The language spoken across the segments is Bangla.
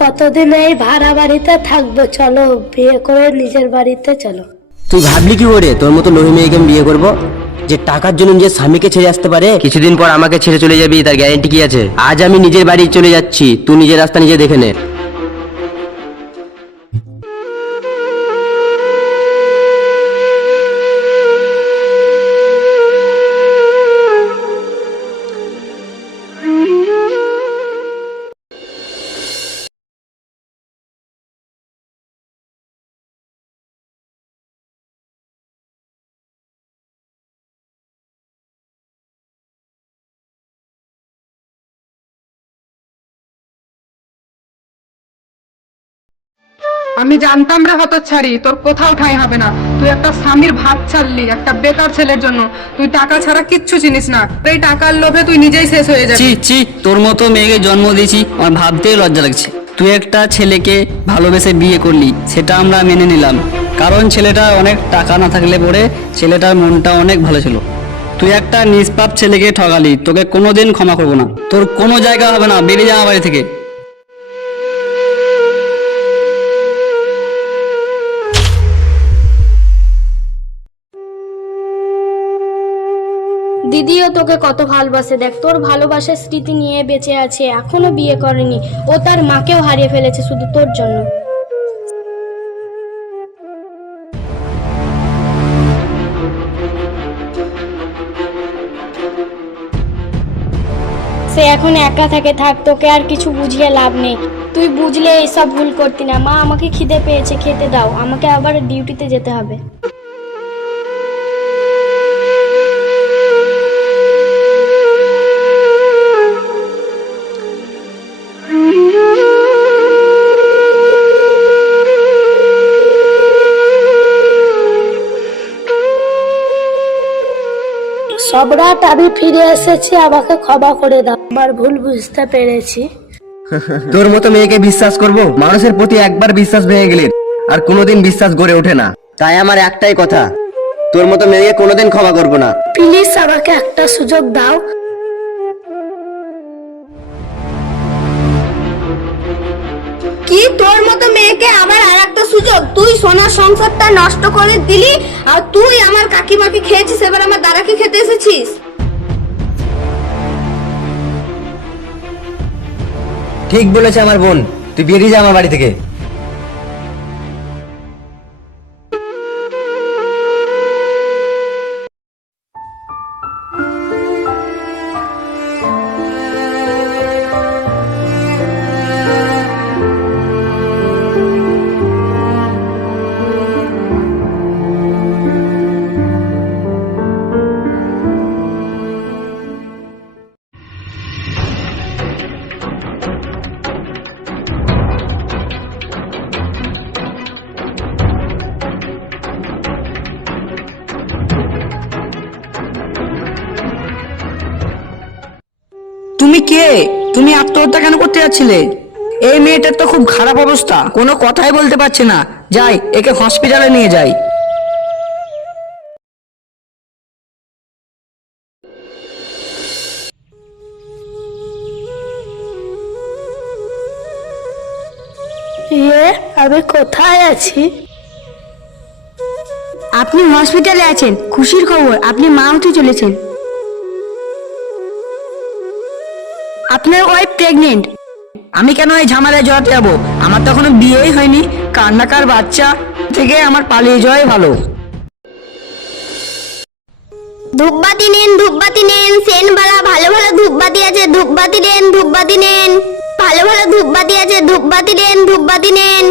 কতদিন এই ভাড়া বাড়িতে থাকব? চলো, বিয়ে করে নিজের বাড়িতে চলো। তুই ভাবলি কি করে? তোর মতো লোহি মেয়েকে আমি বিয়ে করব? যে টাকার জন্য নিজের স্বামীকে ছেড়ে আসতে পারে? কিছুদিন পর আমাকে ছেড়ে চলে যাবি, তার গ্যারেন্টি কি আছে? আজ আমি নিজের বাড়ি চলে যাচ্ছি, তুই নিজের রাস্তা নিজে দেখে নে। আমি জানতাম রে হতচ্ছাড়ি, তোর কোথাও ঠাঁই হবে না। তুই একটা স্বামীর ভাত ছাড়লি, একটা বেকার ছেলের জন্য। তুই টাকা ছাড়া কিচ্ছু চিনিস না। এই টাকার লোভে তুই নিজেই শেষ হয়ে যাবি। চি চি তোর মতো মেয়েকে জন্ম দিয়েছি, আমার ভাবতেই লজ্জা লাগছে। তুই একটা ছেলেকে ভালোবেসে বিয়ে করলি, সেটা আমরা মেনে নিলাম। কারণ ছেলেটা অনেক টাকা না থাকলে পরে ছেলেটার মনটা অনেক ভালো ছিল। তুই একটা নিষ্পাপ ছেলেকে ঠকালি তোকে কোনোদিন ক্ষমা করব না। তোর কোনো জায়গা হবে না, বেরিয়ে যাওয়া বাড়ি থেকে। দিদিও তোকে কত ভালোবাসে। দেখ, তোর ভালোবাসার স্মৃতি নিয়ে বেঁচে আছে, এখনও বিয়ে করেনি। ও তার মাকেও হারিয়ে ফেলেছে শুধু তোর জন্য। সে এখন একা থাকে থাক, তোকে আর কিছু বুঝিয়ে লাভ নেই। তুই বুঝলে এসব ভুল করতি না। মা, আমাকে খিদে পেয়েছে, খেতে দাও। আমাকে আবার ডিউটিতে যেতে হবে। সবরাট আমি ফিরে এসেছি আমাকে ক্ষমা করে দাও। আমার ভুল বুঝতে পেরেছি। তোর মতো মেয়েকে বিশ্বাস করব? মানুষের প্রতি একবার বিশ্বাস ভেঙে গেলে আর কোনোদিন বিশ্বাস গড়ে ওঠে না। তাই আমার একটাই কথা তোর মতো মেয়েকে কোনোদিন ক্ষমা করব না। প্লিজ আমাকে একটা সুযোগ দাও। কি তোর মতো মেয়েকে আবার আর একটা সুযোগ। তুই সোনার সংসারটা নষ্ট করে দিলি, আর তুই আমার কাকিমাকে খেয়েছিস, এবার আমার দাদাকে খেতে এসেছিস। ঠিক বলেছে আমার বোন। তুই বেরিয়ে যা আমার বাড়ি থেকে। কে? তুমি আত্মহত্যা কেন করতে যাচ্ছিলে? এই মেয়েটার তো খুব খারাপ অবস্থা। কোনো কথাই বলতে পারছে না। যাই একে হসপিটালে নিয়ে যাই। ইয়ে আমি কোথায় আছি? আপনি হসপিটালে আছেন। খুশির খবর আপনি মা হতে চলেছেন। আপনার ওয়াইফ প্রেগনেন্ট আমি কেন এই ঝামেলায় জড়াতে যাব? আমার তো এখনও বিয়েই হয়নি। কান্নাকার বাচ্চা থেকে আমার পালিয়ে যাওয়াই ভালো। ধূপবাতি নেন ধূপবাতি নেন সেনবালা ভালো ভালো ধূপবাতি আছে, ধূপবাতি নেন ধূপবাতি নেন। ভালো ভালো ধূপবাতি আছে, ধূপবাতি নেন ধূপবাতি নেন।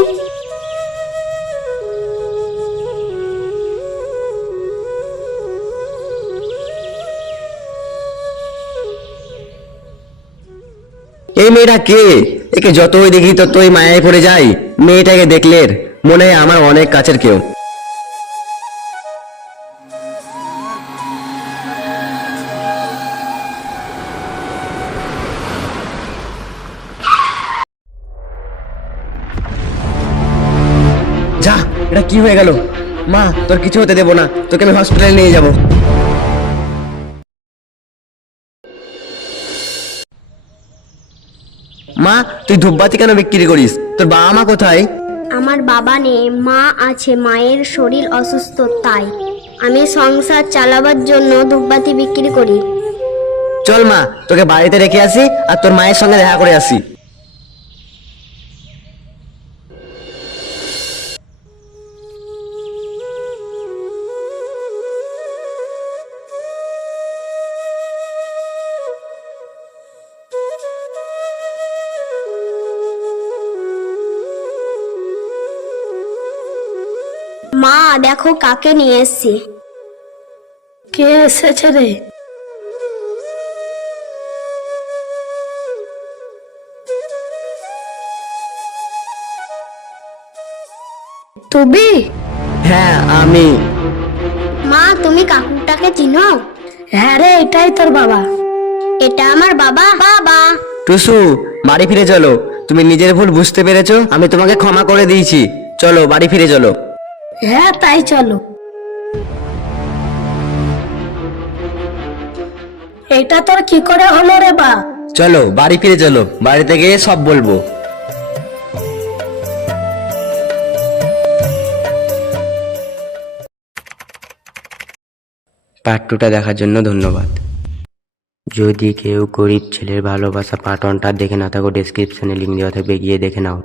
এই মেয়েটা কে? একে যতই দেখি ততই মায়ায় পড়ে যাই। মেয়েটাকে দেখলে মনে হয় আমার অনেক কাছের কেউ। যা, এটা কি হয়ে গেল? মা, তোর কিছু হতে দেবো না। তোকে আমি হসপিটালে নিয়ে যাব। মা তুই ধূপবাতি কেন বিক্রি করিস? তোর বাবা মা কোথায়? আমার বাবা নেই মা আছে মায়ের শরীর অসুস্থ তাই। আমি সংসার চালাবার জন্য ধূপবাতি বিক্রি করি। চল মা তোকে বাড়িতে রেখে আসি আর তোর মায়ের সঙ্গে দেখা করে আসি। দেখো কাকে নিয়ে এসছি। কে এসেছে রে? তুমি? হ্যাঁ আমি। মা তুমি কাকুটাকে চিনো? হ্যাঁ রে এটাই তোর বাবা। এটা আমার বাবা। বাবা। টুসু বাড়ি ফিরে চলো। তুমি নিজের ভুল বুঝতে পেরেছ? আমি তোমাকে ক্ষমা করে দিয়েছি। চলো বাড়ি ফিরে চলো। হ্যাঁ তাই চলো। এটা তোর কি করে হলো রে বা? চলো বাড়ি ফিরে চলো। বাড়িতে গিয়ে সব বলব। পার্ট টুটা দেখার জন্য ধন্যবাদ। যদি কেউ গরিব ছেলের ভালোবাসা পার্ট ওয়ানটা দেখে না থাকো ডেসক্রিপশনে লিঙ্ক দেওয়া থাকবে গিয়ে দেখে নাও।